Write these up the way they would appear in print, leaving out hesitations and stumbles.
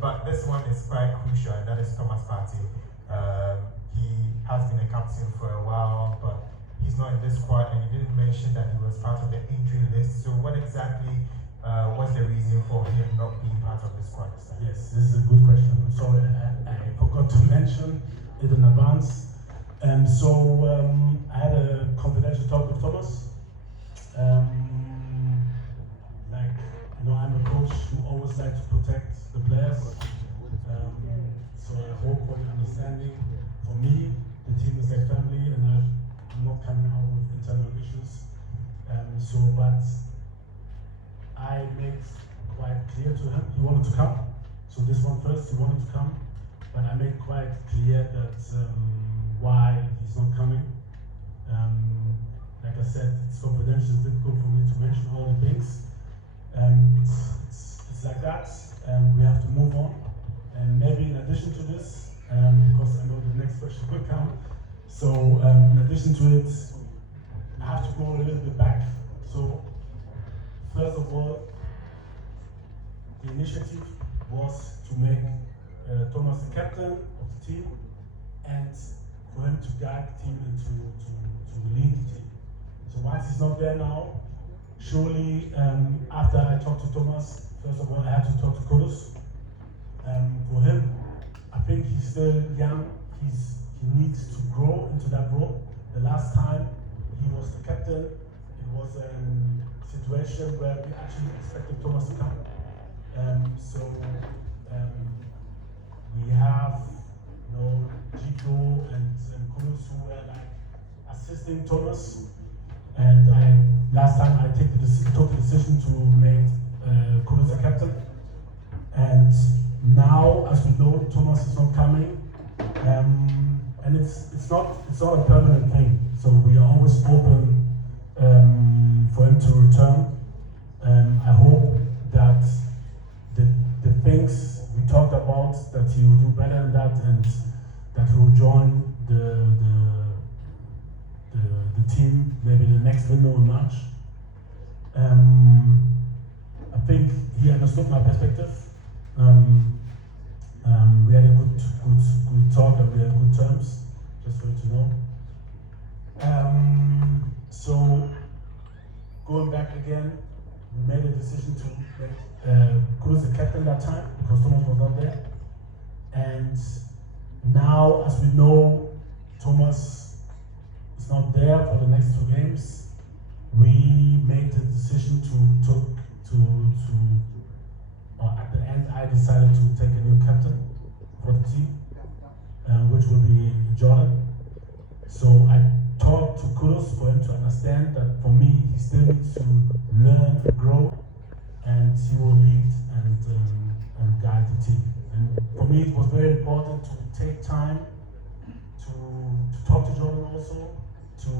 But this one is quite crucial, and that is Thomas Partey. He has been a captain for a while, but he's not in this squad, and you didn't mention that he was part of the injury list. So what exactly was the reason for him not being part of the squad this time? Yes, this is a good question. I'm sorry, I forgot to mention it in advance. I had a confidential talk with Thomas. I'm a coach who always likes to protect the players. So I hope for your understanding. For me, the team is like family, and I'm not coming out with internal issues. But I made quite clear to him he wanted to come. So this one first, he wanted to come, but I made quite clear that why he's not coming. Like I said, it's confidential. It's difficult for me to mention all the things. It's like that. We have to move on. And maybe in addition to this, because I know the next question will come. So in addition to it, I have to go a little bit back. So first of all, the initiative was to make Thomas the captain of the team, and for him to guide the team and to lead the team. So once he's not there now, surely after I talked to Thomas, first of all I had to talk to Kudus. For him, I think he's still young. He needs to grow into that role. The last time he was the captain, it was a situation where we actually expected Thomas to come. We have Gito and Kudus who were like assisting Thomas. And last time I took the decision to make Kudus a captain. And now, as we know, Thomas is not coming, and it's not a permanent thing. So we are always open for him to return. I hope that the things we talked about, that he will do better than that, and that he will join the team maybe in the next window in March. I think he understood my perspective. We had a good talk, and we had good terms, just for you to know. So going back again, we made a decision to make Kudus the captain that time because Thomas was not there. And now, as we know, Thomas is not there for the next 2 games. We made the decision at the end, I decided to take a new captain for the team, which will be Jordan. So I talked to Kudus for him to understand that for me, he still needs to learn, grow, and he will lead and guide the team. And for me, it was very important to take time to talk to Jordan also, to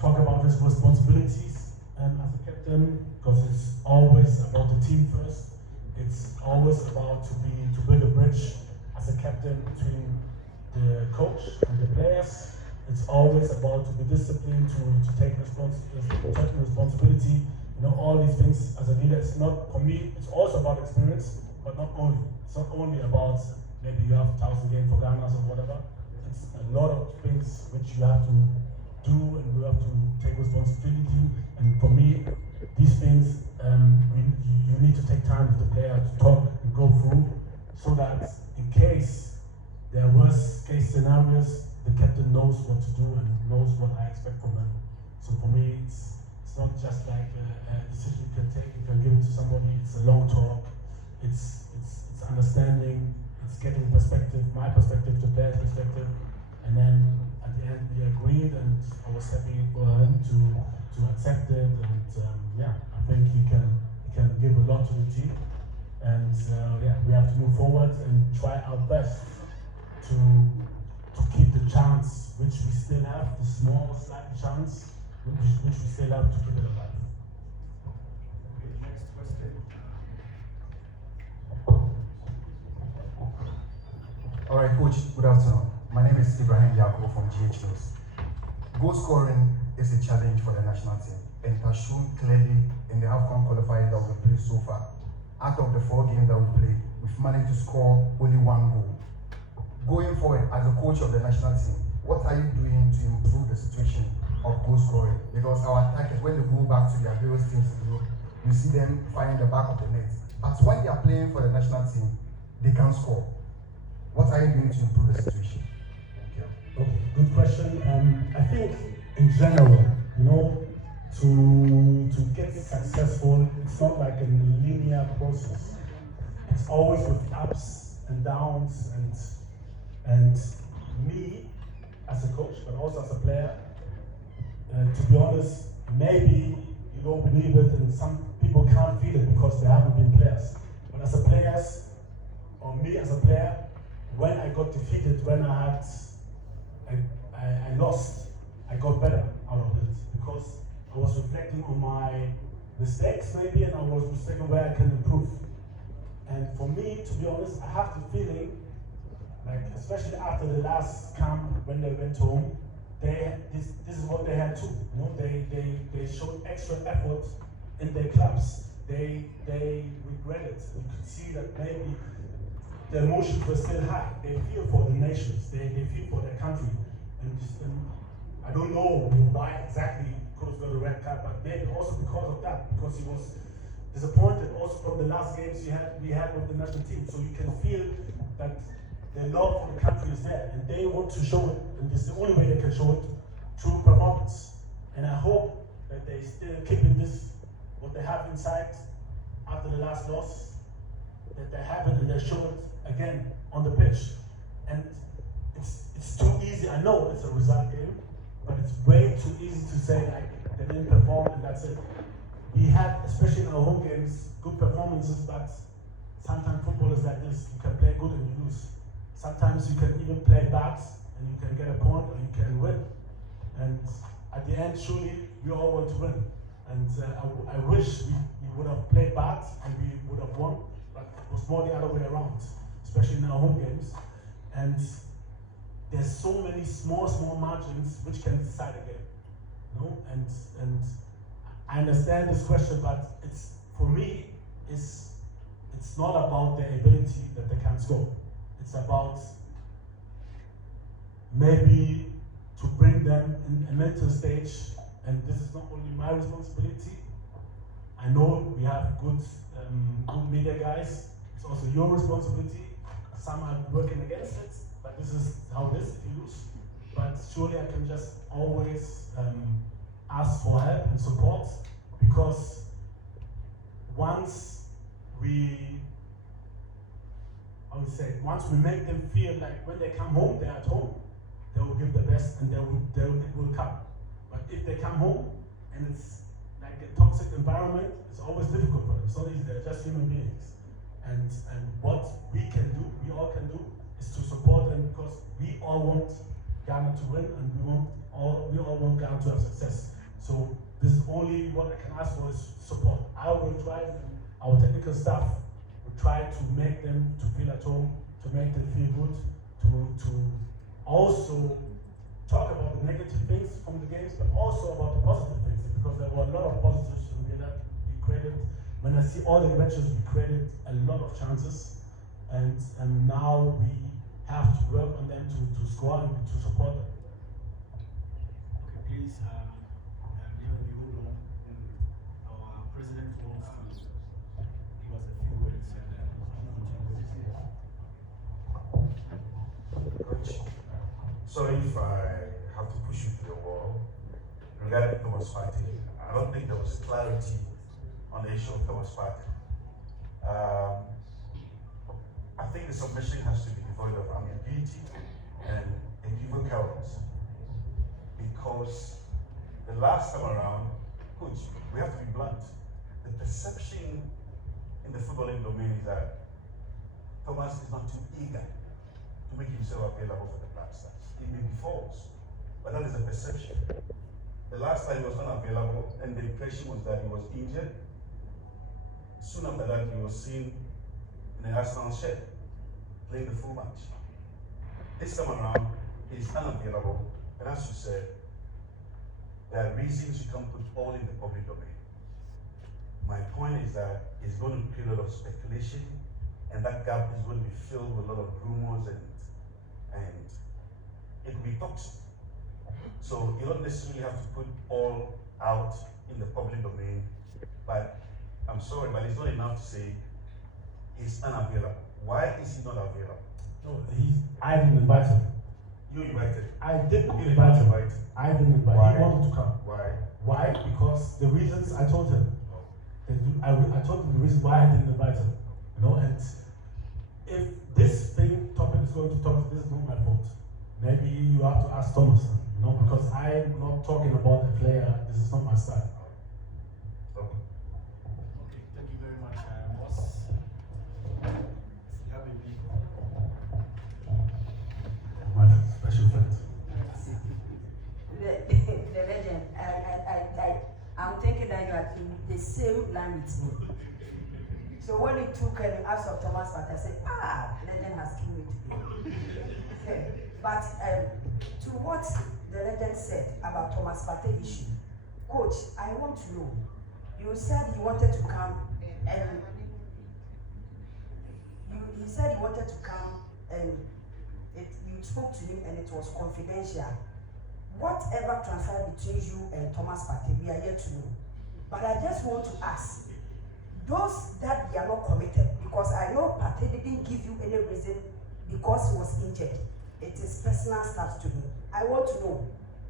talk about his responsibilities as a captain, because it's always about the team first. It's always about to build a bridge as a captain between the coach and the players. It's always about to be disciplined, to take responsibility. All these things as a leader. It's not, for me, it's also about experience, but not only. It's not only about maybe you have 1,000 games for Ghana or whatever. It's a lot of things which you have to do, and you have to take responsibility. And for me, these things, you need to take time with the player to talk and go through, so that in case there are worst case scenarios, the captain knows what to do and knows what I expect from him. So for me, it's not just like a decision you can take, you can give it to somebody. It's a long talk. It's understanding. It's getting perspective, my perspective to player's perspective, and then at the end we agreed, and I was happy for him to accept it. And I think he can give a lot to the team. And we have to move forward and try our best to keep the chance which we still have, the small, slight chance which we still have to keep it alive. Okay, next question. All right, Coach, good afternoon. My name is Ibrahim Yako from GH News. Goal scoring is a challenge for the national team, and it has shown clearly in the AFCON qualifiers that we played so far. Out of the 4 games that we played, we we've managed to score only 1 goal. Going forward, as a coach of the national team, what are you doing to improve the situation of goal scoring? Because our attackers, when they go back to their various teams, you see them finding the back of the net. But when they are playing for the national team, they can't score. What are you doing to improve the situation? Thank you. Okay, good question. I think in general, to get successful, it's not like a linear process. It's always with ups and downs, and me as a coach, but also as a player. To be honest, maybe you don't believe it, and some people can't feel it because they haven't been players. But as a players, or me as a player, when I got defeated, when I lost, I got better out of it because I was reflecting on my mistakes maybe, and I was reflecting where I can improve. And for me, to be honest, I have the feeling, like especially after the last camp when they went home, this is what they had too. They showed extra effort in their clubs. They regretted. You could see that maybe the emotions were still high. They feel for the nations. They feel for their country. And I don't know why exactly Coach got a red card, but maybe also because of that, because he was disappointed also from the last games we had with the national team. So you can feel that the love for the country is there, and they want to show it, and it's the only way they can show it through performance. And I hope that they still keep in this, what they have inside after the last loss, that they have it and they show it again on the pitch. And it's too easy. I know it's a result game, but it's way too easy to say like they didn't perform and that's it. We had, especially in our home games, good performances, but sometimes football is like this. You can play good and you lose. Sometimes you can even play bad and you can get a point or you can win. And at the end, surely we all want to win. And I wish we would have played bad and we would have won, but it was more the other way around, especially in our home games. And there's so many small margins which can decide a game. And I understand this question, but it's, for me, it's not about their ability that they can score. It's about maybe to bring them in a mental stage, and this is not only my responsibility. I know we have good media guys. It's also your responsibility. Some are working against it, but this is how it is if you lose. But surely I can just always ask for help and support, because once we make them feel like when they come home, they're at home, they will give the best and it will come. But if they come home and it's like a toxic environment, it's always difficult for them. It's not easy, they're just human beings. And what we all can do, is to support them, because we all want Ghana to win and we all want Ghana to have success. So this is only what I can ask for, is support. I will try, and our technical staff will try to make them to feel at home, to make them feel good, to also talk about the negative things from the games, but also about the positive things, because there were a lot of positives we created. When I see all the matches, we created a lot of chances, and now we have to work on them to score and to support them. Okay, please, we hold on. Our president wants to give us a few words and then Coach, sorry if I have to push you to the wall regarding Thomas Partey. I don't think there was clarity on the issue of Thomas Partey. I think the submission has to be devoid of ambiguity and equivocalness, because the last time around, Coach, we have to be blunt. The perception in the footballing domain is that Thomas is not too eager to make himself available for the Black Stars. It may be false, but that is a perception. The last time he was unavailable, and the impression was that he was injured. Soon after that, he was seen in the Arsenal shed, playing the full match. This time around, he's unavailable, and as you said, there are reasons you can't put all in the public domain. My point is that it's going to create a lot of speculation and and that gap is going to be filled with a lot of rumors and it will be toxic. So you don't necessarily have to put all out in the public domain, but I'm sorry, but it's not enough to say he's unavailable. Why is he not available? No, I didn't invite him. You invited. I didn't You did invite not him. invite. I didn't invite Why? him. He wanted to come. Why? Why? Because the reasons I told him. I told him the reason why I didn't invite him. You know, and if this topic is going to talk, this is not my fault. Maybe you have to ask Thomas, you know, because I'm not talking about the player. This is not my style. Okay. Okay, thank you very much, boss. You have a big My special friend. The legend, I'm thinking that you are in the same line with me. So when he took the house of Thomas Partey, I said, legend has killed me today. But to what the legend said about Thomas Partey issue, coach, I want to know, you said he wanted to come and you said he wanted to come and you spoke to him and it was confidential. Whatever transpired between you and Thomas Partey, we are here to know. But I just want to ask, those that they are not committed, because I know Partey didn't give you any reason because he was injured. It is personal stuff to him. I want to know,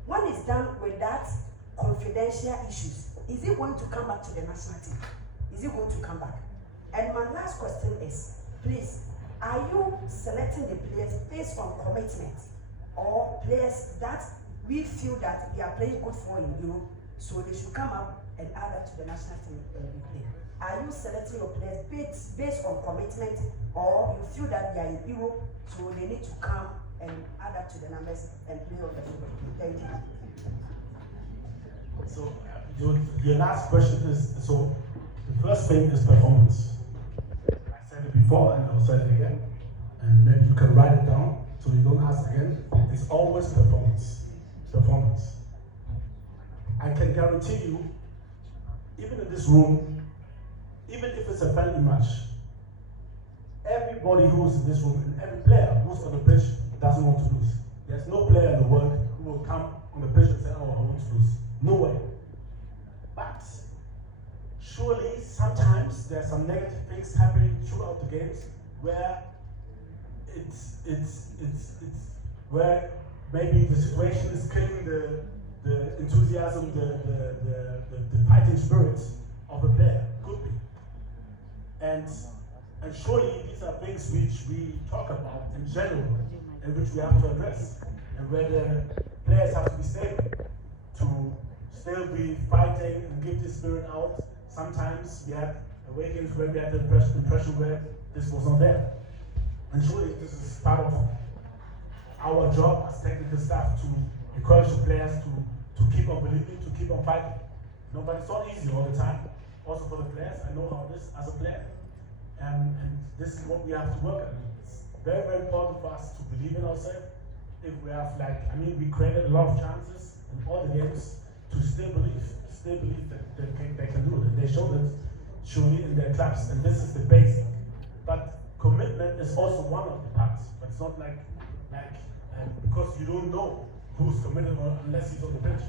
when it's done with that confidential issues, is he going to come back to the national team? Is he going to come back? And my last question is, please, are you selecting the players based on commitment or players that we feel that they are playing good for in Europe, so they should come up and add that to the national team and play? Are you selecting your players based on commitment, or you feel that they are in Europe, so they need to come and add that to the numbers and play on the field? Thank you. So your last question is, so the first thing is performance. I said it before and I'll say it again, and maybe you can write it down so you don't ask again. It's always performance. Performance. I can guarantee you, even in this room, even if it's a friendly match, everybody who's in this room and every player who's on the pitch doesn't want to lose. There's no player in the world who will come on the pitch and say, oh, I want to lose. No way. But surely sometimes there's some negative things happening throughout the games where it's where maybe the situation is killing the enthusiasm, the fighting spirit of a player. Could be. And surely these are things which we talk about in general and which we have to address. And where the players have to be stable to still be fighting and give this spirit out. Sometimes we had away games where we had the impression where this was not there. And surely this is part of our job as technical staff to encourage the players to keep on believing, to keep on fighting. You know, but it's not easy all the time. Also for the players, I know how this as a player. And this is what we have to work on. It's very, very important for us to believe in ourselves. If we have we created a lot of chances in all the games to still believe that they can do it. And they showed it surely in their clubs. And this is the basic. But commitment is also one of the parts. But it's not because you don't know who's committed unless he's on the pitch.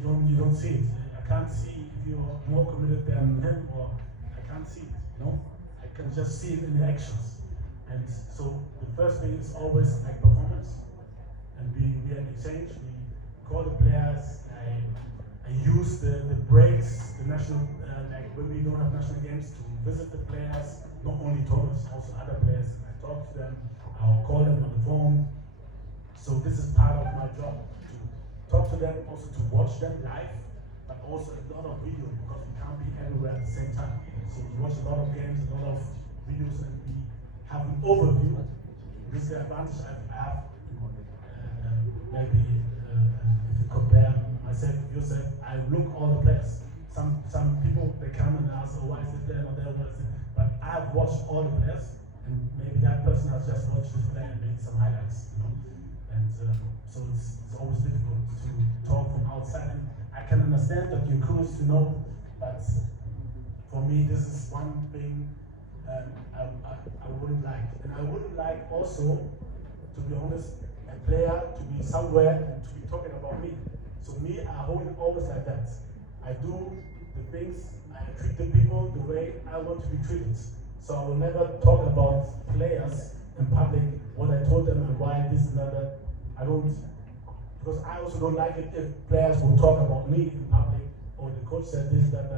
You don't see it. I can't see if you're more committed than him, or I can't see it. I can just see it in the actions. And so the first thing is always performance. And we had exchange. We call the players. I use the breaks, the national when we don't have national games, to visit the players. Not only Thomas, also other players. And I talk to them. I'll call them on the phone. So this is part of my job, to talk to them, also to watch them live, but also a lot of video, because we can't be everywhere at the same time. So we watch a lot of games, a lot of videos, and we have an overview. This is the advantage I have. Maybe if you compare myself with yourself, I look all the players. Some people, they come and ask, oh, why is it there or there? But I've watched all the players. And maybe that person has just watched this play and made some highlights, And so it's always difficult to talk from outside. And I can understand that you're curious to know, but for me, this is one thing I I would like also, to be honest, a player to be somewhere and to be talking about me. So me, I hold it always like that. I do the things, I treat the people the way I want to be treated. So I will never talk about players in public, what I told them and why this and that. I don't, because I also don't like it if players will talk about me in public, or the coach said this, that.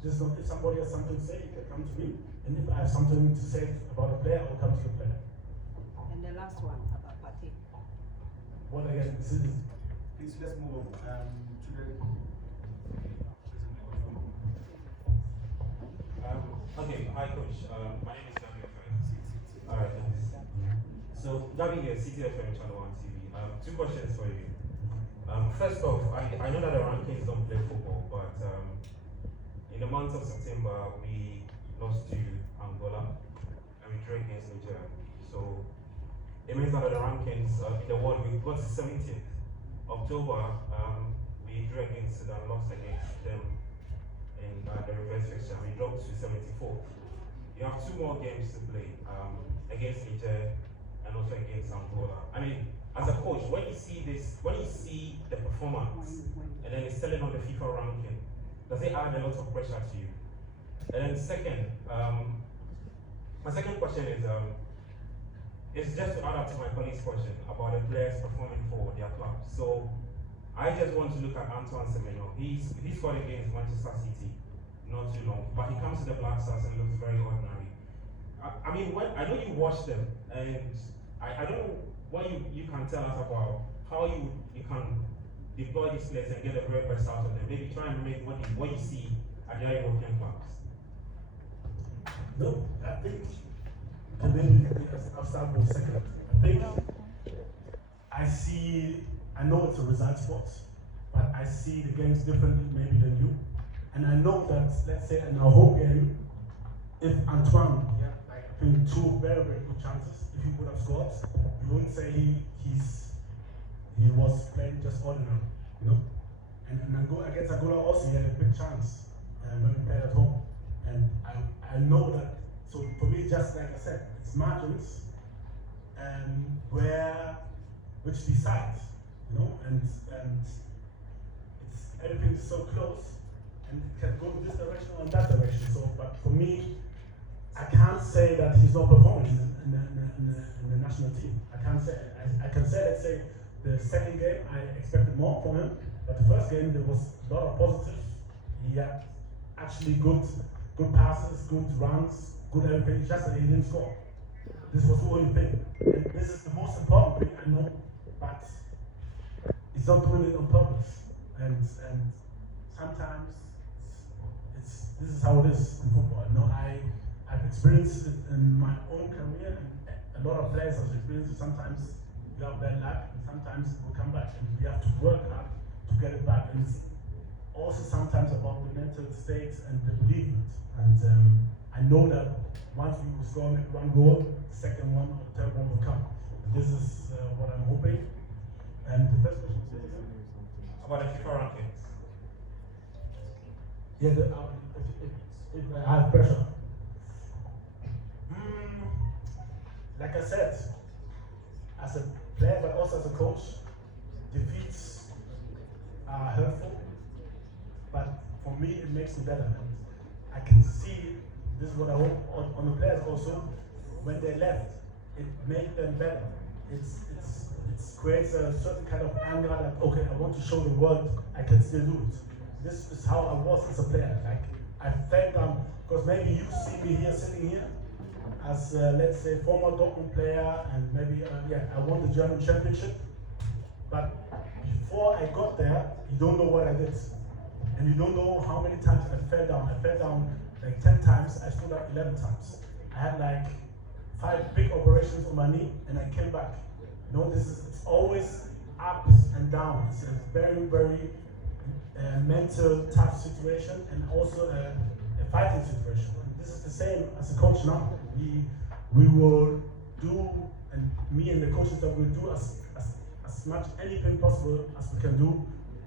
This is not, if somebody has something to say, you can come to me. And if I have something to say about a player, I'll come to the player. And the last one about Partey. What again? This is Please, let's move on to the Okay, hi coach. My name is Gabby FM. Alright, thanks. So, Gabby here, CTFM Channel 1 TV. Two questions for you. First off, I know that the rankings don't play football, but in the month of September, we lost to Angola and we drew against Nigeria. So, it means that the rankings in the world, we got to 70th. October, we drew against Sudan, lost against them in the reverse fixture. We dropped to 74th. You have two more games to play against Niger and also against Angola. I mean, as a coach, when you see the performance and then it's telling on the FIFA ranking, does it add a lot of pressure to you? And then second, my second question is it's just to add up to my colleague's question about the players performing for their club. So I just want to look at Antoine Semenyo. He scored against Manchester City not too long, but he comes to the Black Stars and looks very ordinary. I mean, I know you watch them, and I don't know what you can tell us about how you can deploy these players and get the very best out of them. Maybe try and make what you see at the other European clubs. no, I think, and then I'll start with second. I think I know it's a result sport, but I see the games differently maybe than you. And I know that, let's say in our home game, if Antoine, I think two very, very good chances, if he would have scored, you wouldn't say he was playing just ordinary, you know? And against Angola also, he had a big chance when we played at home. And I know that, so for me, just like I said, it's margins which decides, you know, and it's everything is so close, and it can go in this direction or in that direction. So, but for me, I can't say that he's not performing in the national team. I can't say. I can say, let's say, the second game I expected more from him, but the first game there was a lot of positives. He had actually good passes, good runs, good everything. It's just that he didn't score. This was the only thing, and this is the most important thing I know. But he's not doing it on purpose, and sometimes this is how it is in football. You know, I've experienced it in my own career, and a lot of players have experienced it. Sometimes you have bad luck, and sometimes it will come back, and we have to work hard to get it back. And it's also sometimes about the mental state and the belief in it. And I know that once we will score maybe one goal, the second one or the third one will come. This is what I'm hoping. And the first question was About the FIFA rankings. yeah, if I have pressure. Like I said, as a player but also as a coach, defeats are hurtful, but for me it makes me better. And I can see, this is what I hope on the players also, when they left, it made them better. It creates a certain kind of anger that, okay, I want to show the world I can still do it. This is how I was as a player. Like, I felt down, because maybe you see me here, sitting here, as let's say former Dortmund player, and maybe I won the German championship. But before I got there, you don't know what I did, and you don't know how many times I fell down. I fell down like 10 times. I stood up 11 times. I had like 5 big operations on my knee, and I came back. You know, it's always ups and downs. It's a very, very mental tough situation, and also a fighting situation. And this is the same as a coach now. We will do, and me and the coaches that will do as much anything possible as we can do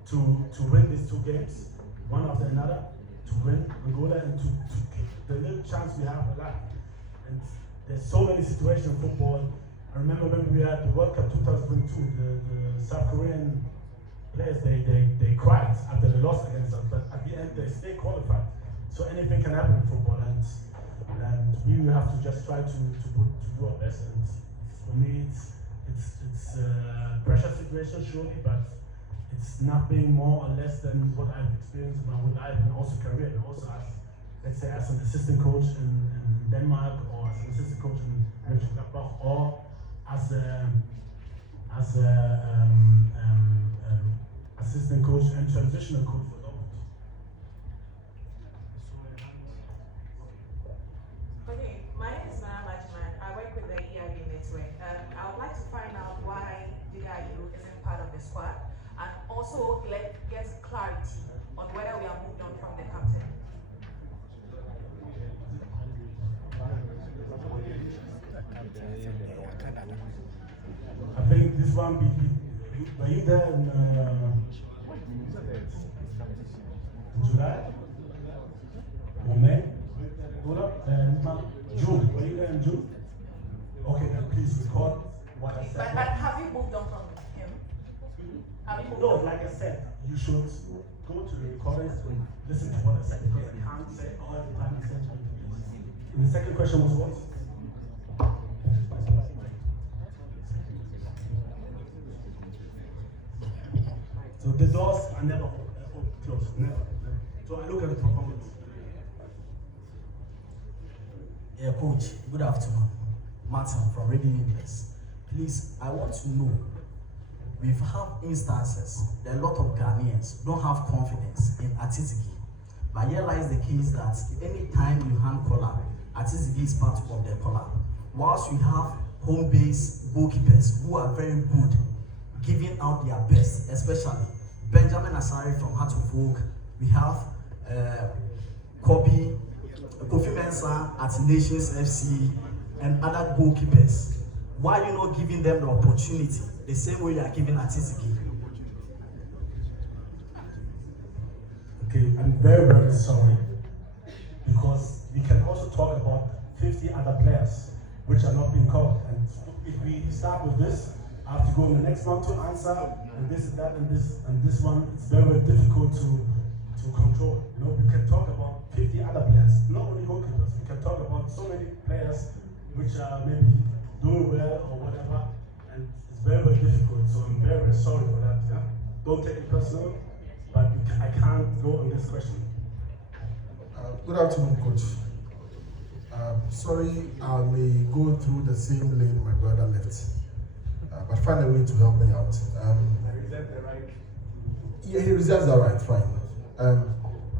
to win these 2 games, one after another, to win Angola and to keep the little chance we have alive. And there's so many situations in football. I remember when we had the World Cup 2022, the South Korean players, they cried after they lost against us, but at the end they stay qualified. So anything can happen in football, and we have to just try to do our best. And for me, it's a pressure situation surely, but it's nothing more or less than what I've experienced in my whole life and also career, and also as, let's say, as an assistant coach in Denmark, or as an assistant coach in Mönchengladbach, or as a assistant coach and transitional coach for Dortmund. Okay, my name is Mara Majman. I work with the EIB network. I would like to find out why Jordan Ayew isn't part of the squad, and also get clarity on whether we are moved on from the captain. I think this one were you there in July? Or May? June. Were you there in June? Okay, then please record what I said. But have you moved on from him? Have you moved No, on? like I said, you should go to the recordings and listen to what I said, because I can't say all the time you said to me. And the second question was what? So the doors are never closed, never. So I look at the performance. Yeah, Coach, good afternoon. Martin from Radio News. Please, I want to know, we've had instances that a lot of Ghanaians don't have confidence in Atizigi. But here lies the case that anytime you hand collar, Atizigi is part of the collar. Whilst we have home-based goalkeepers who are very good, giving out their best, especially Benjamin Asari from Heart of Oak. We have Kofi Mensah at Nations FC and other goalkeepers. Why are you not giving them the opportunity the same way you are giving Atizigi? Okay, I'm very, very sorry, because we can also talk about 50 other players which are not being called. And if we start with this, I have to go in the next one to answer, and this is that, and this one. It's very, very difficult to control. You know, we can talk about 50 other players, not only goalkeepers. We can talk about so many players which are maybe doing well or whatever, and it's very, very difficult. So I'm very, very sorry for that. Yeah? Don't take it personal, but I can't go on this question. Good afternoon, Coach. Sorry, I may go through the same lane my brother left, but find a way to help me out. I reserve the right. Yeah, he reserves the right, fine.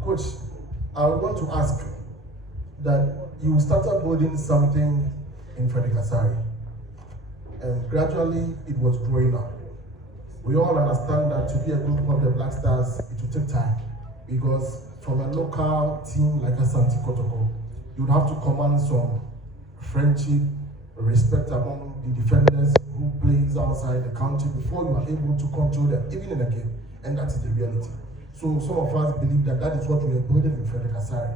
Coach, I want to ask that you started building something in Frederick Asari, and gradually it was growing up. We all understand that to be a group of the Black Stars, it will take time, because from a local team like Asante Kotoko, you would have to command some friendship, respect among the defenders who plays outside the country before you are able to control them, even in a game, and that is the reality. So some of us believe that that is what we are building in Frederick Asari.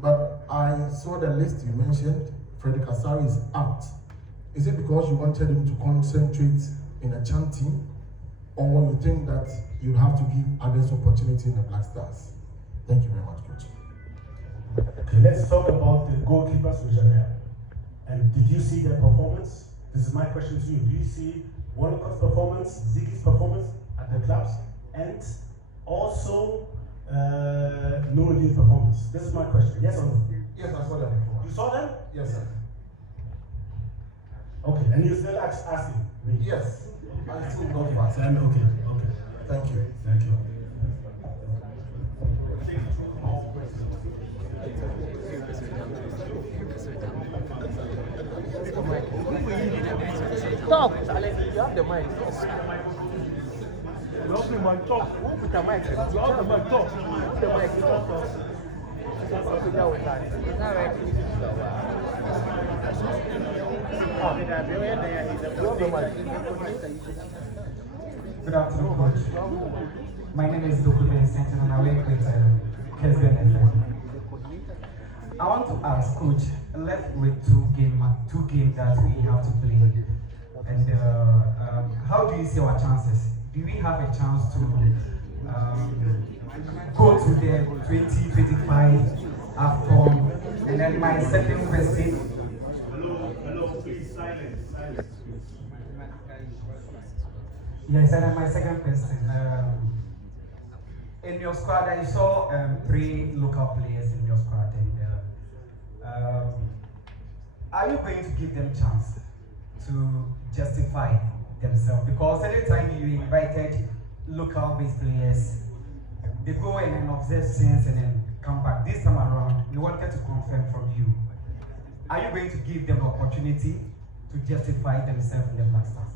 But I saw the list you mentioned. Frederick Asari is out. Is it because you wanted him to concentrate in a champ team, or you think that you have to give others opportunity in the Black Stars? Thank you very much, Coach. Okay, let's talk about the goalkeepers which are there. And did you see their performance? This is my question to you. Do you see Walcott's performance, Ziggy's performance at the clubs, and also Nuruddin's performance? This is my question. Yes or no? Yes, I saw them before. You saw them? Yes, sir. Okay, and you still asking me? Yes, I still go Okay, fast. okay, okay. Thank you. Thank you. Talk, Alex, you have the mic. You have the mic, talk. Who put the mic? You have the mic, talk. Put the mic, talk. It's not right. You have the mic. Good afternoon, Coach. My name is Dr. Vincent, and I work with Kesben FM. I want to ask, Coach, left with two games that we have to play. And how do you see our chances? Do we have a chance to go to the 2025 AFCON? And then my second question. Hello, please, silence, please. Yes, and then my second question. In your squad, I saw 3 local players in your squad. And are you going to give them chance to justify themselves? Because anytime you invited local-based players, they go in and observe scenes and then come back. This time around, we wanted to confirm from you. Are you going to give them opportunity to justify themselves in the Black Stars?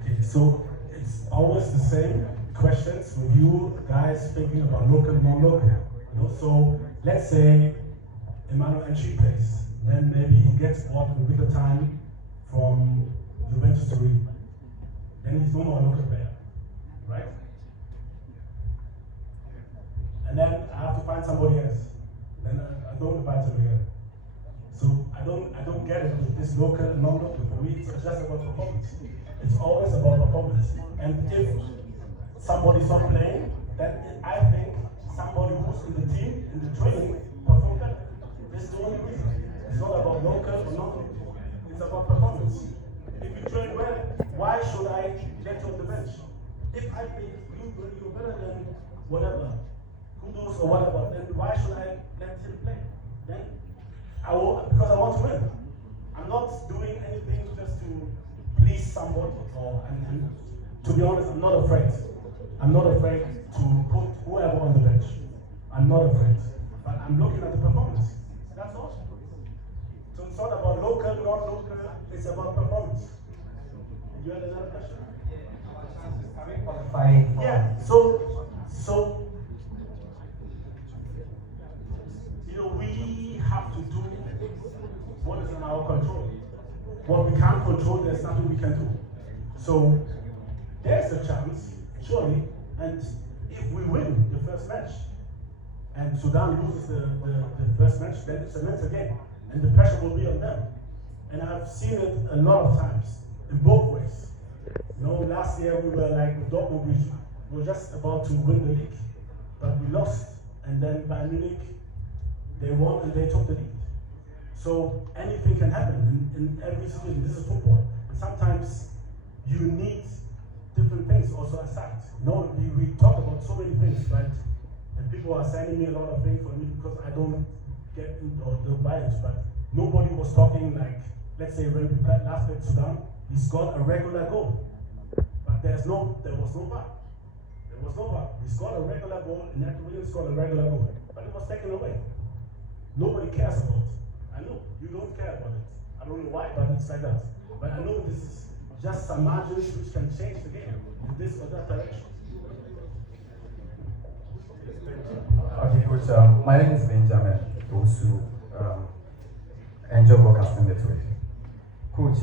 Okay, so it's always the same questions with you guys thinking about local, non-local. You know, so let's say Emmanuel Entry plays, then maybe he gets bought a bit of time from Juventus to Real. Then he's no more a local player, right? And then I have to find somebody else. Then I don't invite him again. So I don't get it with this local and non-local. For me, it's just about performance. It's always about performance. And if somebody's not playing, then I think somebody who's in the team, in the training, perform better. This is the only reason. It's not about local or non-local. It's about performance. If you train well, why should I let you on the bench? If I think you're better than whatever, Kudus or whatever, then why should I let him play? Then I will, because I want to win. I'm not doing anything just to please somebody or anything. To be honest, I'm not afraid. I'm not afraid to put whoever on the bench. I'm not afraid. But I'm looking at the performance. That's all. So it's not about local, non-local, it's about performance. You had another question? Yeah, so you know, we have to do what is in our control. What we can't control, there's nothing we can do. So there's a chance, surely, and if we win the first match, and Sudan loses the first match, then it's a mental game, and the pressure will be on them. And I've seen it a lot of times, in both ways. You know, last year we were like with Dortmund, we were just about to win the league, but we lost, and then Bayern Munich, they won and they took the lead. So anything can happen in every situation. This is football. And sometimes you need different things also aside. You know, we talk about so many things, right? And people are sending me a lot of things for me because I don't get into or don't buy it. But nobody was talking like, let's say when we played last week Sudan, he scored a regular goal. But there was no VAR. There was no VAR. He scored a regular goal, and Nat Williams scored a regular goal. But it was taken away. Nobody cares about it. I know, you don't care about it. I don't know why, but it's like that. But I know this is just some margins which can change the game in this or that direction. Okay, Coach, my name is Benjamin Osu, Angel Broadcasting Network. Coach,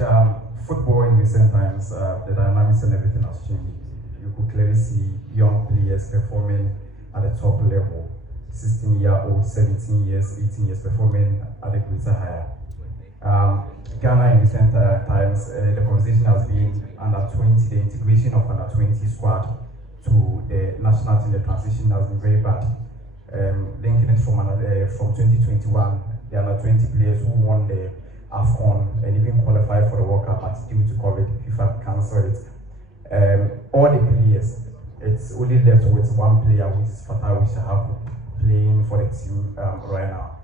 football in recent times, the dynamics and everything has changed. You could clearly see young players performing at the top level. 16-year-old, 17 years, 18 years performing at a greater higher. Ghana in recent times, the conversation has been under 20, the integration of under 20 squad to the national team, the transition has been very bad. Linking it from 2021, the under 20 players who won the AFCON and even qualified for the World Cup, but due to COVID, FIFA cancelled it. All the players, it's only left with one player, which is Partey Shahabu, playing for the team right now.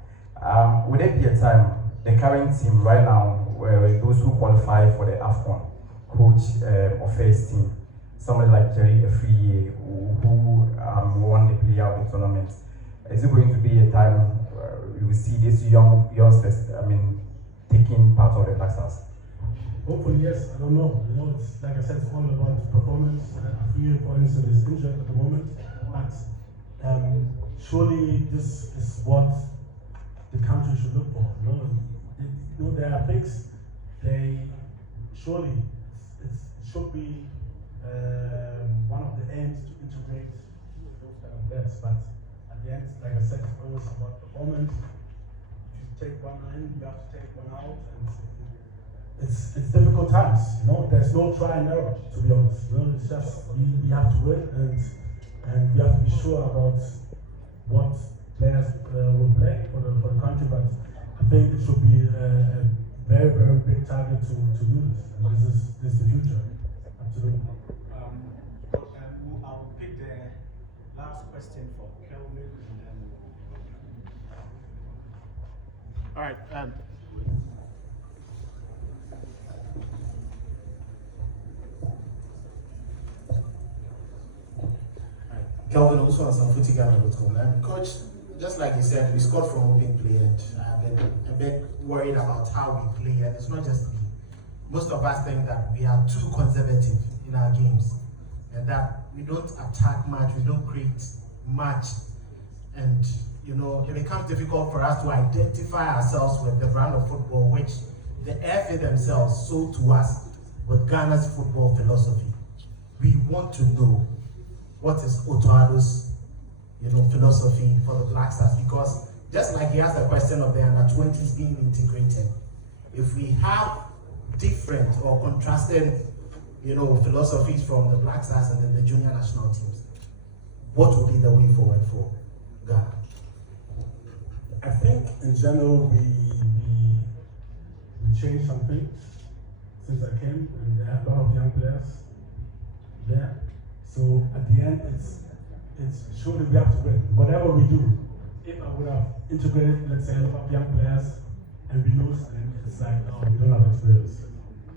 Would it be a time, the current team right now, those who qualify for the AFCON, coach or first team, somebody like Jerry Efriye, who won the player of the tournament, is it going to be a time you will see this youngsters, taking part of the Black Stars? Hopefully, yes. I don't know. You know, it's like I said, it's all about performance. Efriye, for instance, is injured at the moment, but surely this is what the country should look for. You know, there are things surely it should be one of the aims to integrate those kind of players. But at the end, like I said, it's always about performance. If you take one in, you have to take one out, and it's difficult times. You know, there's no try and error, to be honest. You know, it's just we have to win, and we have to be sure about what players will play for the country. But I think it should be a very, very big target to do this. And this is the future. Absolutely. I'll pick the last question for Kelvin, and then All right. Kelvin also has some footy Ghana.com. Coach, just like you said, we scored from open play, and I've been a bit worried about how we play, and it's not just me. Most of us think that we are too conservative in our games, and that we don't attack much, we don't create much, and you know, it becomes difficult for us to identify ourselves with the brand of football which the FA themselves sold to us with Ghana's football philosophy. We want to know what is Otto Addo's, philosophy for the Black Stars, because just like he asked the question of the under-20s being integrated, if we have different or contrasted, philosophies from the Black Stars and then the junior national teams, what would be the way forward for Ghana? I think in general we changed some things since I came, and there are a lot of young players there. So at the end, it's surely we have to win. Whatever we do, if I would have integrated, let's say, a lot of young players and we lose, then it's like, oh, we don't have experience.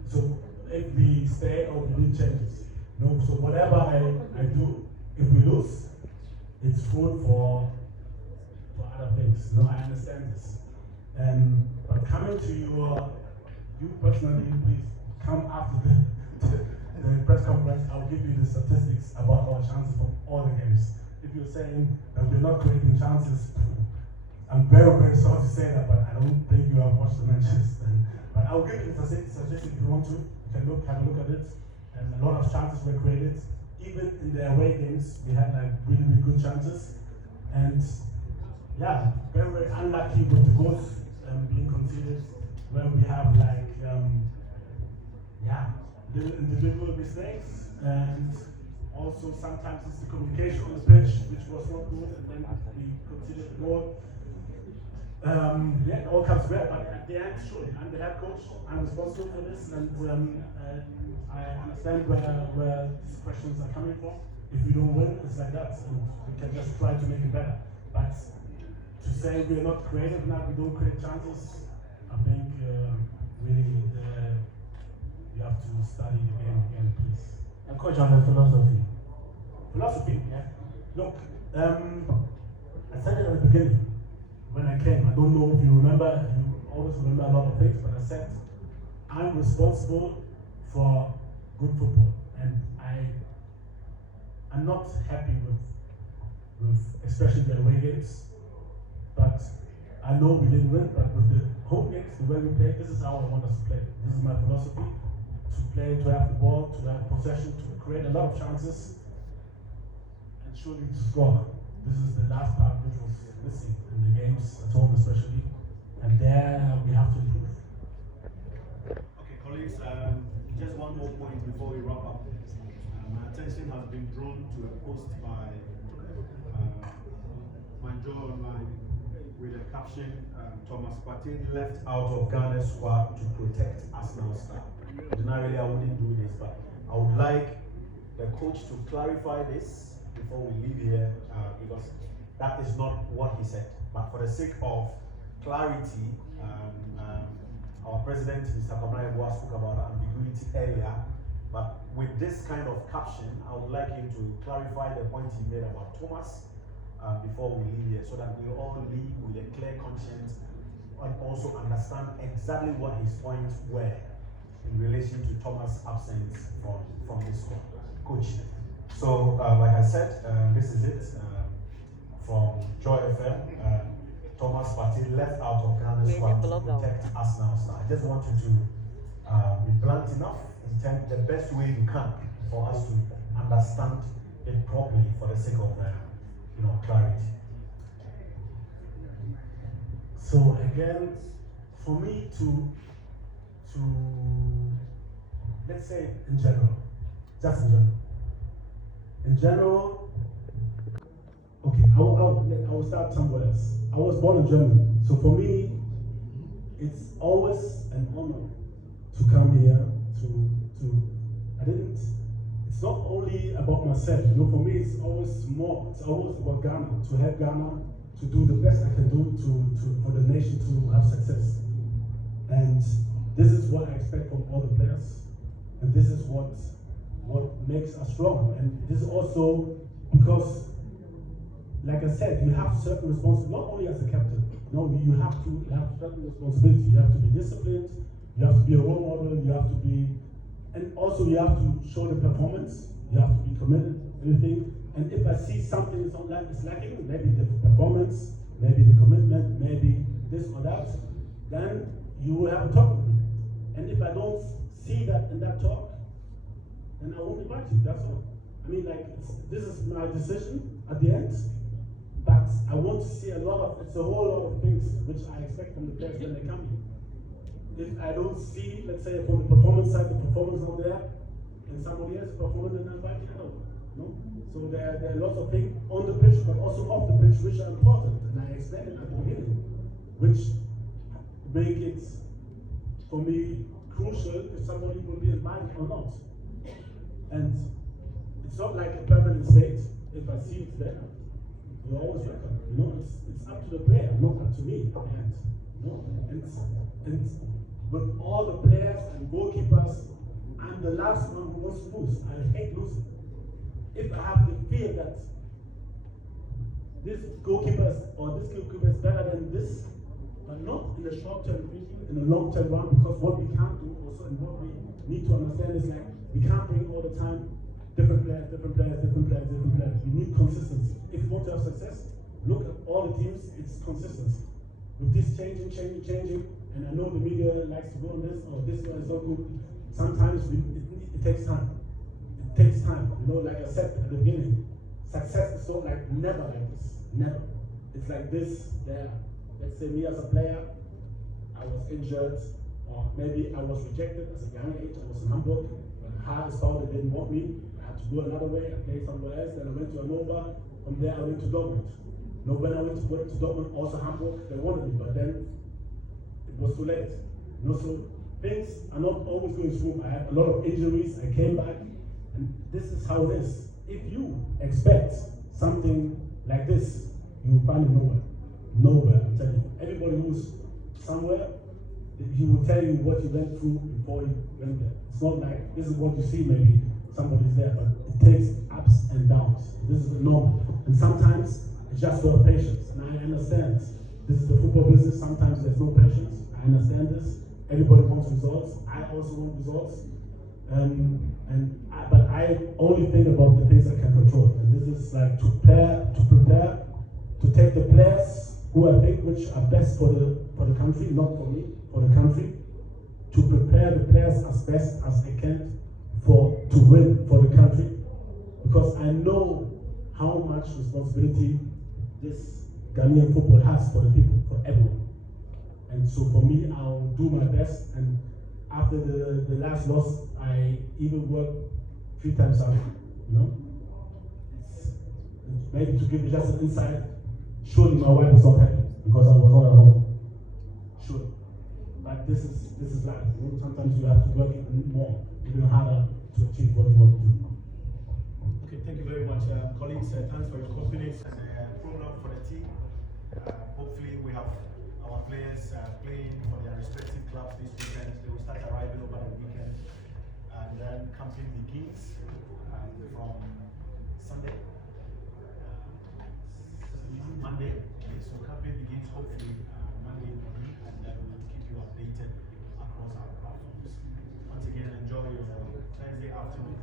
So if we stay or we do changes, so whatever I do, if we lose, it's food for other things. I understand this. But coming to you personally, please come after the press conference. I'll give you the statistics about our chances from all the games. If you're saying that we're not creating chances, I'm very, very sorry to say that, but I don't think you have watched the matches. But I'll give you the statistics if you want to. You can have a look at it. And a lot of chances were created. Even in the away games, we had like really, really good chances. And yeah, very, very unlucky with the goals being conceded, where we have like, little individual mistakes, and also sometimes it's the communication on the pitch, which was not good, and then we conceded the goal. It all comes back, but at the end, surely, I'm the head coach, I'm responsible for this, and I understand where these questions are coming from. If we don't win, it's like that, and we can just try to make it better. But to say we're not creative enough, we don't create chances, I think really you have to study the game again, please. And coach, on the philosophy. Philosophy, yeah. Look, I said it at the beginning when I came. I don't know if you remember, you always remember a lot of things, but I said I'm responsible for good football, and I'm not happy with especially the away games. But I know we didn't win, but with the home games, the way we play, this is how I want us to play. This is my philosophy: to play, to have the ball, to have possession, to create a lot of chances, and surely to score. This is the last part which was missing in the games at home, especially, and there we have to improve. Okay, colleagues, just one more point before we wrap up. My attention has been drawn to a post by Manjo Online with a caption, Thomas Partey left out of Ghana's squad to protect Arsenal star. Ordinarily, I wouldn't do this, but I would like the coach to clarify this before we leave here, because that is not what he said. But for the sake of clarity, our president, Mr. Kamara, spoke about ambiguity earlier, but with this kind of caption, I would like him to clarify the point he made about Thomas before we leave here, so that we all leave with a clear conscience and also understand exactly what his points were in relation to Thomas' absence from this squad. Coach. So, like I said, this is it from Joy FM. Thomas Partey left out of Ghana's squad to protect Arsenal star. I just want you to be blunt enough in terms the best way you can for us to understand it properly for the sake of clarity. So again, for me to let's say in general, just in general, okay, I will start somewhere else. I was born in Germany, so for me, it's always an honor to come here it's not only about myself, you know, for me it's always about Ghana, to help Ghana to do the best I can do for the nation to have success. And this is what I expect from all the players, and this is what makes us strong. And this is also because, like I said, you have certain responsibility, not only as a captain, no, you have certain responsibility. You have to be disciplined, you have to be a role model, you have to be, and also you have to show the performance, you have to be committed, everything. And if I see something is lacking, maybe the performance, maybe the commitment, maybe this or that, then you will have a talk with me. And if I don't see that in that talk, then I won't invite you, that's all. I mean, like, this is my decision at the end, but I want to see it's a whole lot of things which I expect from the players when they come here. If I don't see, let's say, from the performance side, the performance out there, and somebody else performing, then I'm inviting out. No? So there are lots of things on the pitch, but also off the pitch, which are important. And I explained it at the beginning, which make it, for me, crucial if somebody will be invited or not. And it's not like a permanent state. If I see it's there, you're always welcome. You know, it's up to the player, not up to me at the end. No? And with all the players and goalkeepers, I'm the last one who wants to lose. I hate losing. If I have the fear that this goalkeeper is better than this, but not in the short term thinking, in the long term run, because what we can't do also and what we need to understand is like we can't bring all the time different players. We need consistency. If you want to have success, look at all the teams, it's consistency. With this changing, and I know the media likes to go on this, or this one is not good. Sometimes it takes time. It takes time. You know, like I said at the beginning, success is not like never like this. Never. It's like this there. Let's say me as a player, I was injured, or maybe I was rejected as a young age. I was in Hamburg. When Harris found they didn't want me, I had to go another way. I played somewhere else. Then I went to Hannover. From there, I went to Dortmund. No, when I went to Dortmund, also Hamburg, they wanted me, but then it was too late. You know, so things are not always going smooth. I had a lot of injuries. I came back, and this is how it is. If you expect something like this, you will find it nowhere. Nowhere, I'm telling you. Everybody who's somewhere, he will tell you what you went through before you went there. It's not like this is what you see, maybe somebody's there, but it takes ups and downs. This is normal. And sometimes it's just for patience. And I understand this is the football business. Sometimes there's no patience. I understand this. Everybody wants results. I also want results. But I only think about the things I can control. And this is like to prepare, to take the players who I think which are best for the country, not for me, for the country, to prepare the players as best as I can to win for the country, because I know how much responsibility this Ghanaian football has for the people, for everyone. And so for me, I'll do my best. And after the last loss, I even worked 3 times out. You know, it's maybe to give you just an insight. Surely my wife was not happy because I was not at home. Sure, but this is life. You know, sometimes you have to work even more, even harder to achieve what you want to do. Okay, thank you very much, colleagues. Thanks for your confidence and program for the team. Hopefully, we have our players playing for their respective clubs this weekend. They will start arriving over the weekend, and then campaign begins from Sunday. Monday. Okay, so campaign begins hopefully Monday morning, and then we'll keep you updated across our platforms. Once again, enjoy your Thursday afternoon.